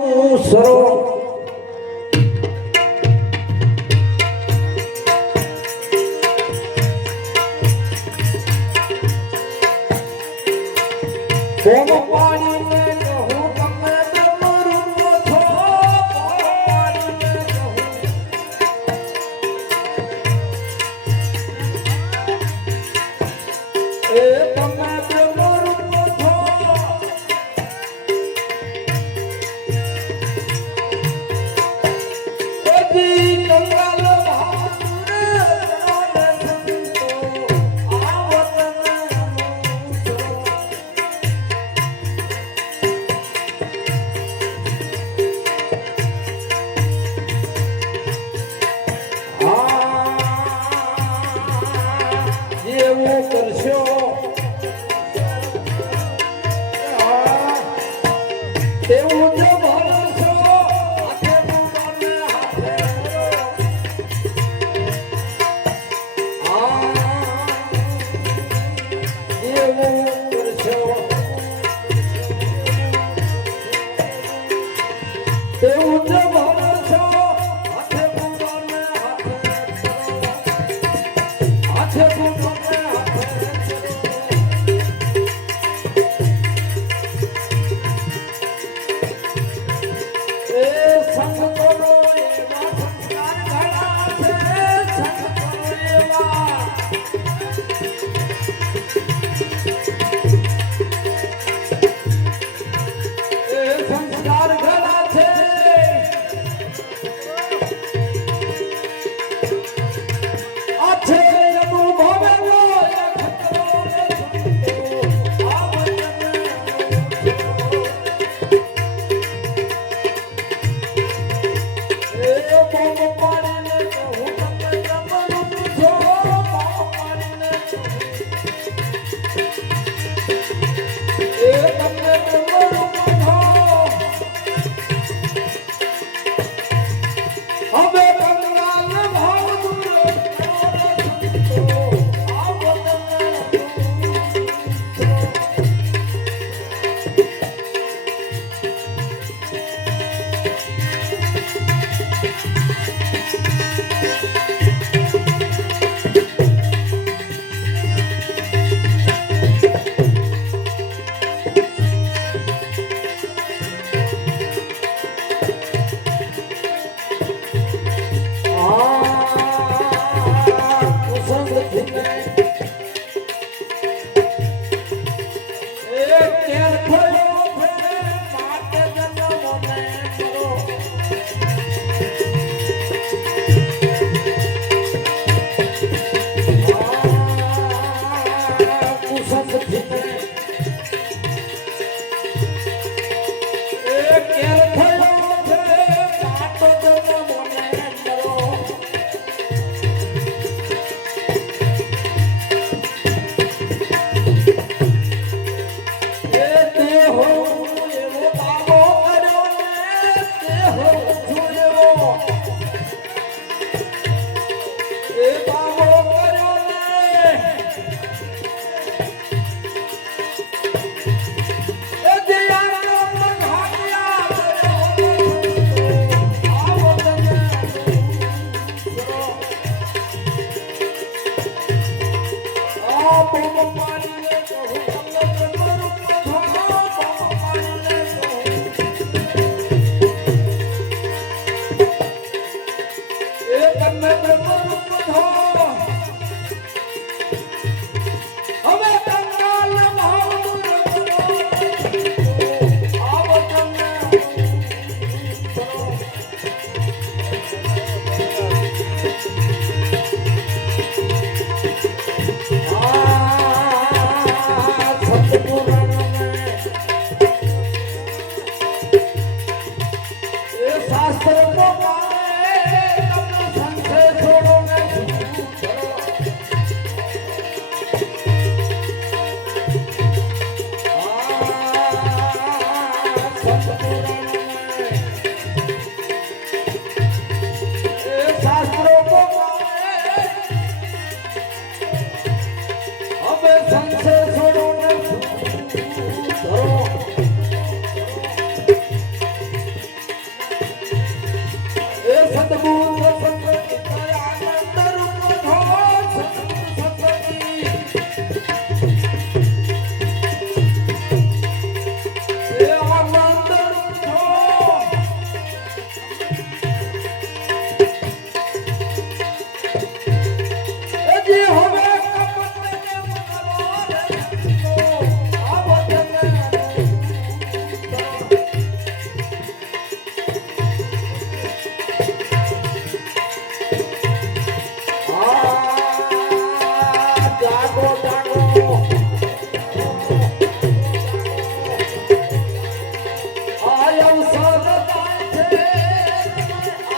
સરો કોમ પાડીને કહું તમે તમારું છો પાડીને કહું એ તમે તમારું છો બધી કંગાલ ભાવને કરશો તેવું જો ભરોસો હાથે મુંડાને હાથે એવું કરશો તેવું જો ભરોસો હાથે મુંડાને હાથે મુંડાને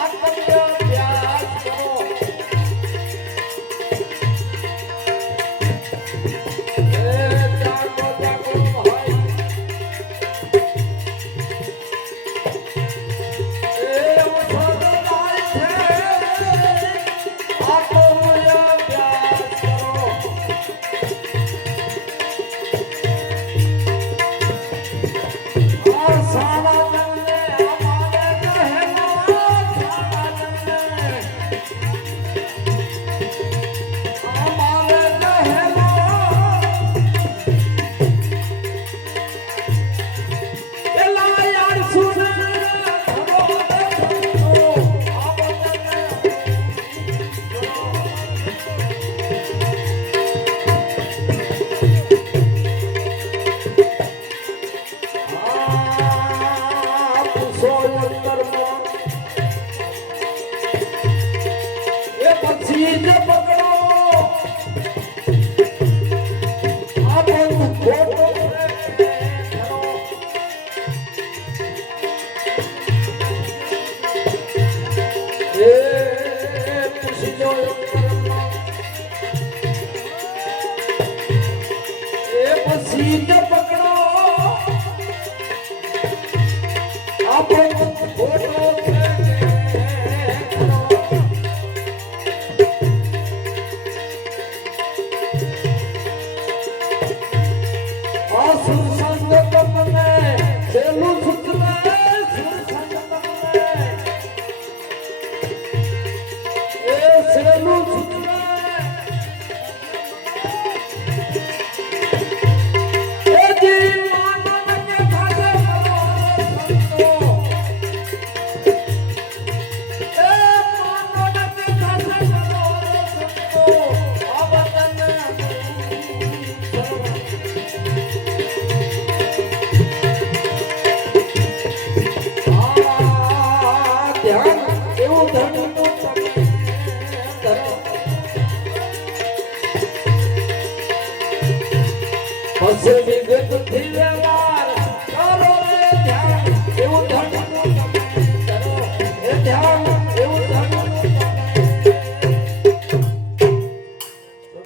આત્મઅભ્યાસ કરો. એ જાગો જાગો ભાઈ. એ અવસર લાય છે. આત્મઅભ્યાસ કરો. આ સારા જનને અમારે કહેલો. સારા જનને અમારે કહેલો. એલા યાર સુને ધરો દે સંતો. આ વચન પછી જ પકડો. આ બધું ખોટું છે. એ પૂછી લો એ પછી જ પકડો. આ બધું ખોટું છે. સુરસંગ તમને છેલ્લું સૂચવે. સુરસંગ તમને એ છેલ્લું સૂચવે. એ જી માનવ કે થાશે સંતો. એ માનવ કે થાશે સંતો. આ વતન ધ્યાન એવું ધણીનું તમે ધરો. પછી વિગતથી વેલા